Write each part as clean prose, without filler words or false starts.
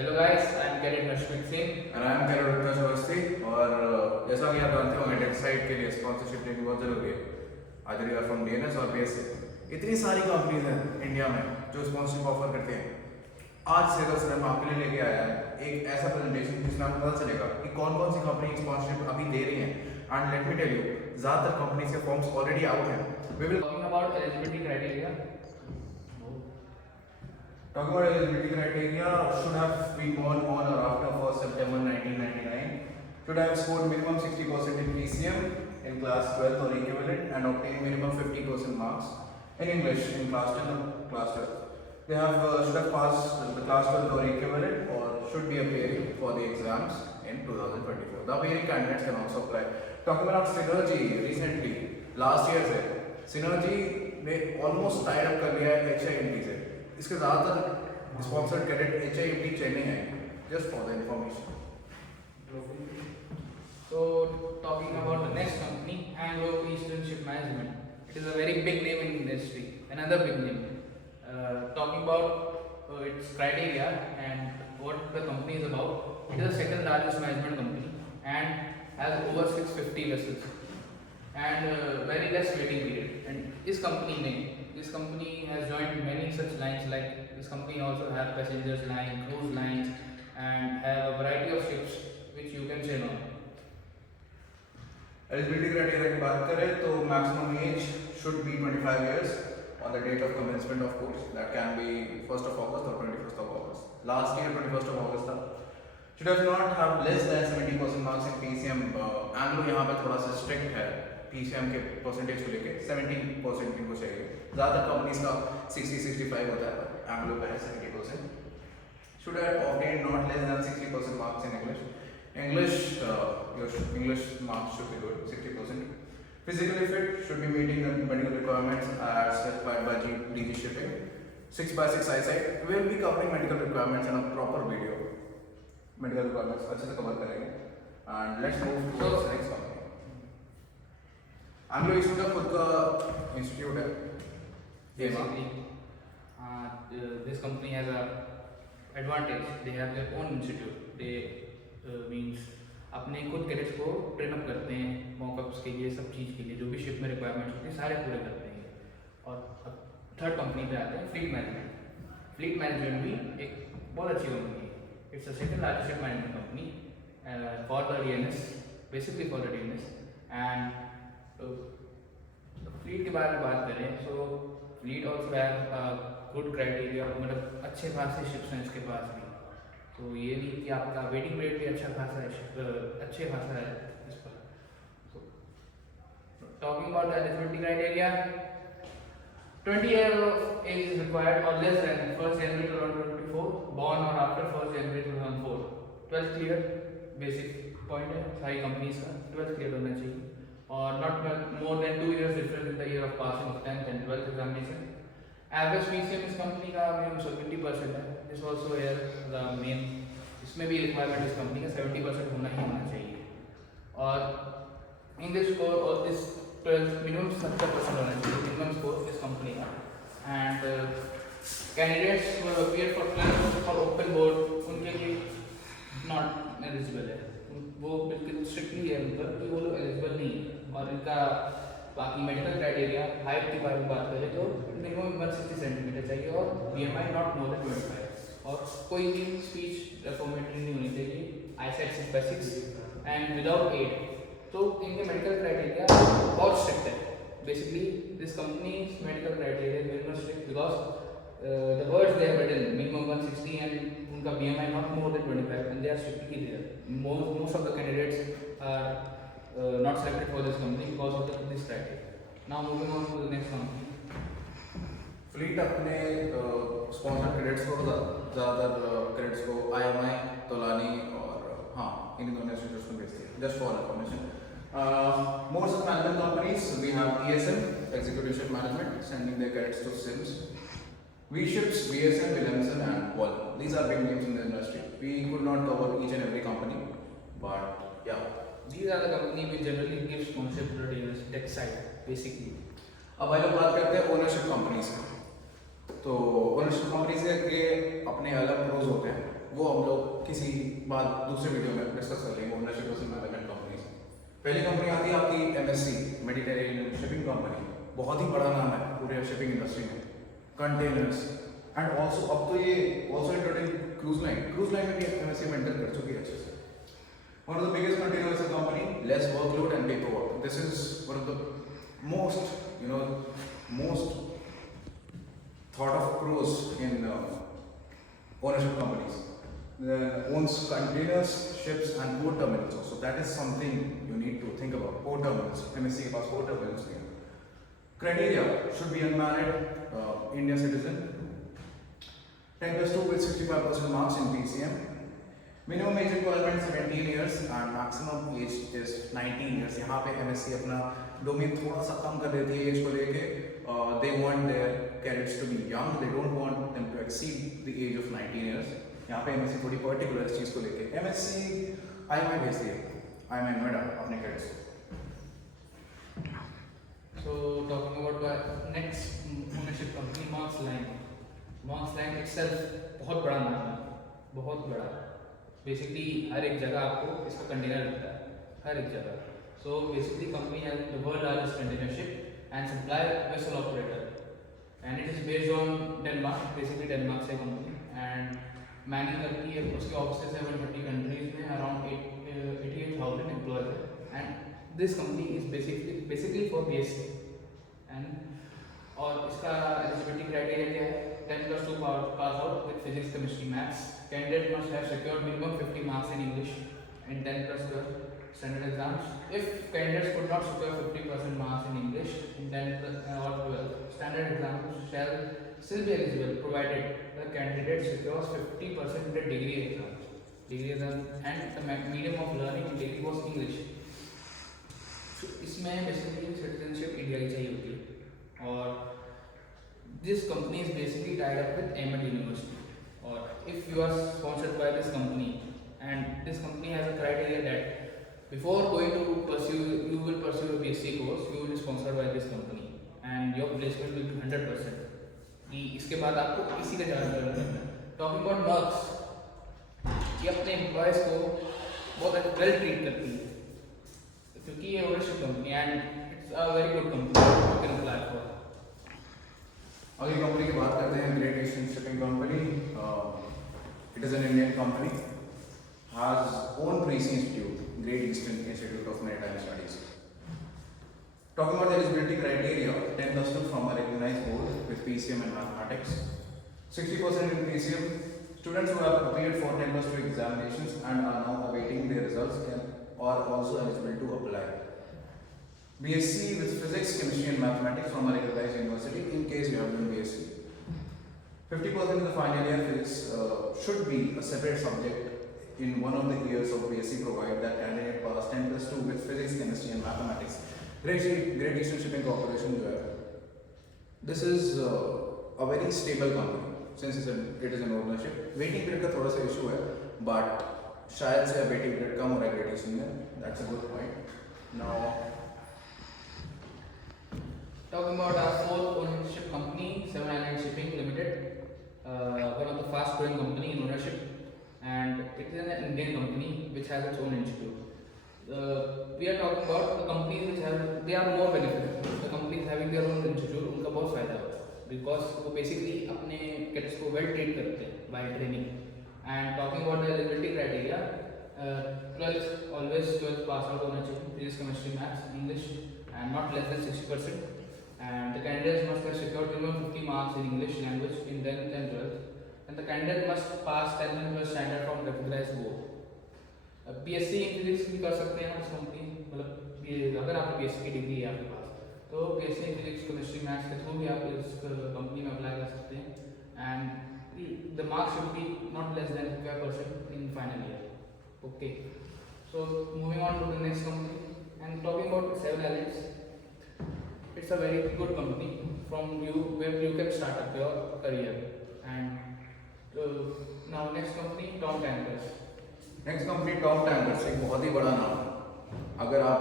Hello guys, I am Cadet Rashmik Singh. And I am Cadet Utkarsh Awasthi और जैसा कि आप जानते होंगे टेक्साइट के लिए स्पॉन्सरशिप लेनी बहुत जरूरी है। आदर यू आर फ्रॉम डीएनएस और बीएससी इतनी सारी कंपनीज हैं इंडिया में जो स्पॉन्सरशिप ऑफर करते हैं। आज से सर हम आपके लिए लेके आया है एक ऐसा प्रेजेंटेशन जिसमें आपको पता चलेगा कि कौन कौन सी कंपनी स्पॉन्सरशिप अभी दे रही हैं। And let me tell you, ज़्यादातर कंपनीज के फॉर्म्स ऑलरेडी आउट हैं। We will Talking about eligibility criteria. Talking about eligibility criteria, should have been born on or after 1st September 1999. Should have scored minimum 60% in PCM in class 12 or equivalent and obtained minimum 50% marks in English in class 10 or class 12. They have should have passed the class 12 or equivalent or should be appearing for the exams in 2024. The appearing candidates can also apply. Talking about Synergy, recently last year से Synergy ने almost tied up कर लिया है HIMT से। इसके ज़्यादातर sponsored cadet HIMT Chennai है, just for the information. So talking about the next company, Anglo Eastern Ship Management. It is a very big name in industry. Another big name. Talking about its criteria and what the company is about. It is the second largest management company and has over 650 vessels and very less waiting period. And this company has joined many such lines, like this company also have passengers line, cruise lines, and have a variety of ships which you can sail on. Eligibility criteria की बात करें तो maximum age should be 25 years on the date of commencement of course. That can be 1st of August or 21st of August. Last year 21st of August था. Should have not have less than 70% marks in PCM. Anglo यहाँ पे थोड़ा सा strict है PCM के परसेंटेज को लेके 70% इनको चाहिए। ज़्यादातर कंपनीज का 60-65 होता है, Anglo का है 70%. Should have obtained not less than 60% marks in English. Your English marks should be good, 60%. Physically fit, should be meeting the medical requirements as specified by DG Shipping. 6x6 eyesight. We will be covering medical requirements in a proper video. Medical requirements अच्छे से cover करेंगे. And let's move to the next company. Anglo Eastern का खुद का इंस्टीट्यूट है. Basically, this company has a advantage. They have their own institute. They means अपने खुद कैडेट्स को ट्रेन अप करते हैं मॉकअप्स के लिए, सब चीज़ के लिए, जो भी शिप में रिक्वायरमेंट्स होती है सारे पूरे करते हैं। और अब थर्ड कंपनी पे आते हैं, फ्लीट मैनेजमेंट। फ्लीट मैनेजमेंट भी एक बहुत अच्छी कंपनी है। It's the second largest ship management company for the DNS, basically for the DNS. And fleet के बारे में बात करें so fleet also have good criteria, मतलब अच्छे खासे शिप्स हैं इसके पास भी। तो ये भी कि आपका वेटिंग पीरियड भी अच्छा खासा है इस पर। Talking about the eligibility criteria, 20 years of age is required or less than 1st January 2024, born or after 1st January 2004. 12th clear, basic point है सारी कंपनीज का, 12th clear होना चाहिए और not more then 2 years difference in the year of passing of 10th and 12th examination. Average PCM इस कंपनी का मिनिमम 70% है। This also है द मेन, इसमें भी रिक्वायरमेंट इस कंपनी का 70% होना ही होना चाहिए। और इंग्लिश स्कोर और इस 12 मिनिमम 70% होना चाहिए मिनिमम स्कोर इस कंपनी का। एंड कैंडिडेट्स वो appear for 12 for open board, उनके लिए नॉट एलिजिबल है, वो बिल्कुल स्ट्रिक्टली है उन पर कि वो लोग एलिजिबल नहीं है। और इनका बाकी मेडिकल क्राइटेरिया, हाइट के बारे में बात करें तो मिनिमम 160 सेंटीमीटर चाहिए और BMI नॉट मोर देन 25 और कोई भी स्पीच डेफॉर्मेटरी नहीं होनी चाहिए, eyesight 6x6 and without aid. तो इनके मेडिकल क्राइटेरिया बहुत स्ट्रिक्ट है। Basically this company medical criteria very much strict because the words they have written minimum 160 and उनका BMI not more than 25 and they are strictly there. Most of the candidates are not selected for this company because of this criteria. Now moving on to the next company. Fleet अपने sponsored credits को ज़्यादातर क्रेडिट्स को IMI, तोलानी और हाँ इन दोनों इंस्टीट्यूट्स को भेजती है। Just for information, most of management companies we have ESM, Executive Ship Management, sending their credits to SIMS. V-Ships, BSM, Wilhelmsen and Wall. These are big names in the industry. We could not cover each and every company, but yeah. These are the company which generally give sponsorship to the tech side basically. अब भाई लोग बात करते हैं ownership companies की। तो ownership companies के अपने अलग प्रोज होते हैं वो हम लोग किसी बाद दूसरे वीडियो में डिस्कस कर लेंगे ओनरशिप वर्सेस मैनेजमेंट कंपनीज। पहली कंपनी आती है आपकी MSC, मेडिटेरेनियन शिपिंग कंपनी। बहुत ही बड़ा नाम है पूरे शिपिंग इंडस्ट्री में, कंटेनर्स एंड ऑल्सो अब तो ये ऑल्सो इंक्लूडिंग क्रूज लाइन में भी MSC में एंटर कर चुकी है अच्छे से। One of the biggest container vessel company, less workload and paperwork. This is one of the most thought of pros in ownership companies. Owns containers, ships and port terminals also. That is something you need to think about. Port terminals, MSC के पास port terminals नहीं है. Criteria should be unmarried, Indian citizen, 10+2 with 65% marks in PCM. Minimum age requirement 17 years and maximum age is 19 years. यहाँ पे MSC अपना डोमेन थोड़ा सा कम कर देती है एज को लेके. They want their cadets to be young. They don't want them to exceed the age of 19 years. यहाँ पे MSC थोड़ी पर्टिकुलर इस चीज़ को लेके. MSC IMI भेजती है, IMI नोएडा अपने cadets को. So talking about the next ownership company, Maersk Line. Maersk Line itself बहुत बड़ा नाम है, बहुत बड़ा. बेसिकली हर एक जगह आपको इसका कंटेनर मिलता है, हर एक जगह. So basically company has the world largest container ship and supply vessel operator and it is based on Denmark. Basically Denmark से कंपनी एंड मैनेज करती है. उसके ऑफिसेज है 130 कंट्रीज में, अराउंड 88,000 एम्प्लॉयज है. And this company is basically for BSc and और इसका eligibility criteria क्या है? 10+2 pass out with physics, chemistry, maths. Candidate must have secured minimum 50 marks in English in 10+12 standard exams. If candidates could not secure 50% marks in English in 10 or 12 standard exams, shall still be eligible provided the candidate secures 50% in the degree exam and the medium of learning in degree was English. So इसमें basically citizenship India की चाहिए होती है. और this company is basically tied up with Ahmed University. Or if you are sponsored by this company and this company has a criteria that before going to pursue, you will pursue a BSc course, you will be sponsored by this company and your placement will be 100%. कि इसके बाद आपको इसी का ज़्यादा करना है. Talking about Maersk, ये अपने एम्प्लॉयज़ को बहुत वेल ट्रीट करती है क्योंकि ये ownership company and it's a very good company you can apply for. अगली कंपनी की बात करते हैं, Great Eastern shipping company. It is an Indian company, has own pre sea institute, Great Eastern institute of maritime studies. Talking about the eligibility criteria, 10+2 from a recognized board with PCM and mathematics, 60% in PCM. Students who have appeared for 10+2 examinations and are now awaiting their results are also eligible to apply. BSc with physics, chemistry and mathematics from a recognized university in case you have done BSc. 50% in the final year physics should be a separate subject in one of the years of BSc provided that candidate pass 10+2 with physics, chemistry and mathematics. Great Eastern Shipping Corporation जो है, this is a very stable company since it is an ownership. Waiting period का थोड़ा सा issue है, but शायद से waiting period कम हो रहा है Great Eastern में. That's a good point. Now talking about our fourth ownership company, Seven Islands Shipping Limited, one of the fast growing company in ownership, and it is an Indian company which has its own institute. We are talking about the companies which have, they are more benefited. The companies having their own institute, उनका बहुत फायदा होता है because वो basically अपने cadets को well train करते हैं by training. And talking about the eligibility criteria, 12th pass out होना चाहिए, physics, chemistry, maths, English, and not less than 60%. And the candidates must have secured minimum 50 marks in English language in 10th and 12th. And the candidate must pass 10th and 12th standard from recognized board. BSc in physics भी कर सकते हैं इस कंपनी, मतलब ये अगर आपकी BSc की डिग्री है आपके पास तो BSc in physics, chemistry, maths के थ्रू भी आप इस कंपनी में अप्लाई कर सकते हैं. And the marks should be not less than 55% in final year. Okay. So moving on to the next company and talking about Seven Islands. It's a very good company from where you can start up your career. And now next company, Tom Tankers. Next company Tom tankers, एक बहुत ही बड़ा नाम. अगर आप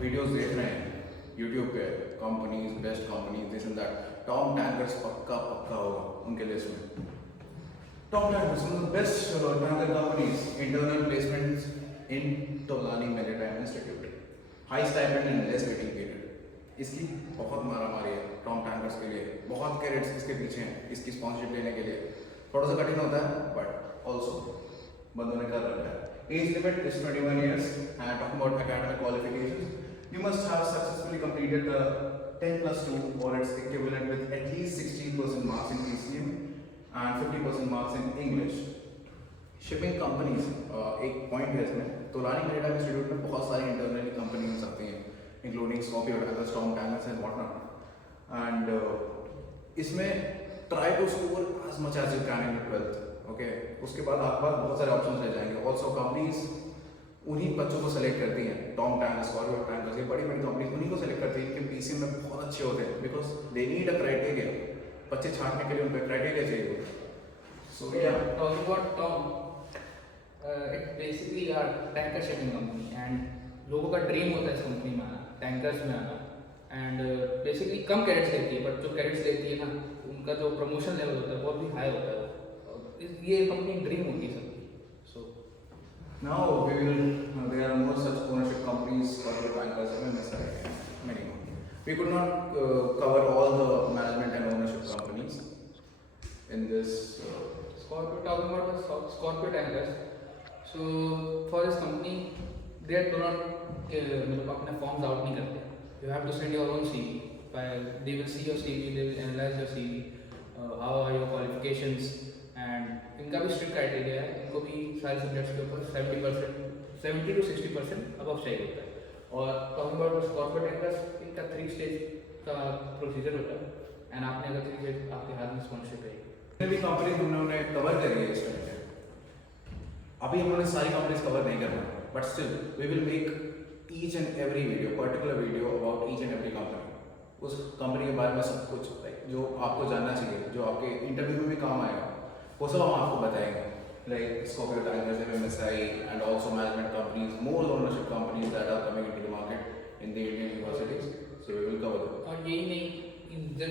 वीडियोस देख रहे हैं यूट्यूब पे, companies, best companies, this and that, Tom tankers पक्का होगा उनके लिस्ट में. Top tankers, one of the best tanker companies, internal placements in Tolani Maritime Institute. High stipend and less waiting period. इसकी बहुत मारामारी है टॉम टैंकर्स के लिए, बहुत कैरेट्स इसके पीछे हैं इसकी स्पॉन्सरशिप लेने के लिए. थोड़ा सा कठिन होता है बट ऑल्सो बंदों ने कर रखा है. Age limit is 21 years and talking about academic qualifications you must have successfully completed the 10+2 or its equivalent with at least 60% marks in PCM and 50% marks in English. Shipping companies एक पॉइंट है इसमें. Tolani maritime institute में बहुत सारी internal companies आती हैं including Scorpio Tigers, Torm tankers and what not. And इसमें try to score as much as you can in 12th. Okay, उसके बाद आपके पास बहुत सारे ऑप्शंस रह जाएंगे. ऑल्सो कंपनीज उन्हीं बच्चों को सेलेक्ट करती हैं. टॉम टैंकर्स, स्कॉर्पियो टैंकर्स, ये बड़ी बड़ी कंपनीज उन्हीं को सेलेक्ट करती हैं कि पीसीएम में बहुत अच्छे होते हैं because they need a criteria. बच्चे छांटने के लिए उनको क्राइटेरिया चाहिए. सो या Talking about Tom, it's basically a tanker shipping company and लोगों का ड्रीम होता है इस कंपनी में आना, टैंकर्स में आना. एंड बेसिकली कम कैरेट्स लेती है बट जो कैरेट्स लेती है ना उनका जो प्रमोशन लेवल होता है बहुत भी हाई होता है. ये कंपनी ड्रीम होती है सबकी. सो now we will there are no such ownership companies for the tankers MMSI many more. We could not cover all the management and ownership companies in this Scorpio, talking about the Scorpio tankers. So for this company, they do not मतलब अपने forms out नहीं करते. You have to send your own CV. They will see your CV, they will analyze your CV, how are your qualifications, and इनका भी strict criteria है. इनको भी सारे subjects के ऊपर 70 to 60% above चाहिए होता है. और talking about the Scorpio tankers, इनका 3 stage का procedure होता है. And आपने अगर 3 stage आपके हाथ में sponsorship है. जितने भी कंपनीज उन्होंने कवर करी है इस टाइम पे, अभी हमने सारी कंपनीज कवर नहीं करना but still we will make each and every video, particular video about each and every company. उस कंपनी के बारे में सब कुछ जो आपको जानना चाहिए, जो आपके इंटरव्यू में भी काम आएगा, वो सब हम आपको बताएंगे. Like Scorpio Tigers, MMSI and also management companies, more ownership companies that are coming into the market in the Indian universities. So we will cover that. और यही नहीं,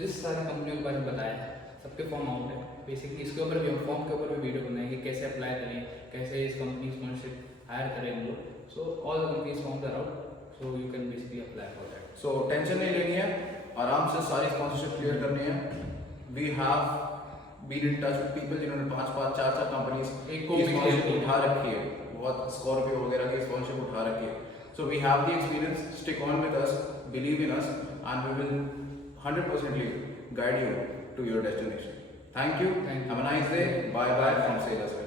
जिस सारी कंपनियों के बारे में बताया सबके फॉर्म आउट है. बेसिकली इसके ऊपर भी हम फॉर्म के ऊपर भी वीडियो बनाएंगे कैसे अप्लाई करें, कैसे इस कंपनी स्पॉन्सरशिप हायर करें हम लोग. So all the companies forms are out, so you can basically apply for that. So tension नहीं लेनी है, आराम से सारी स्पॉन्सरशिप क्लियर करनी है. We have been in touch with people जिन्होंने 5-5, 4-4 कंपनीज एक की को भी स्पॉन्सरशिप उठा रखी है, बहुत स्कॉर्पियो वगैरह की स्पॉन्सरशिप उठा रखी है. So we have the experience, stick on with us, believe in us and we will 100% guide you to your destination. Thank you. Thank you. Have a nice day. Bye bye from Sailors.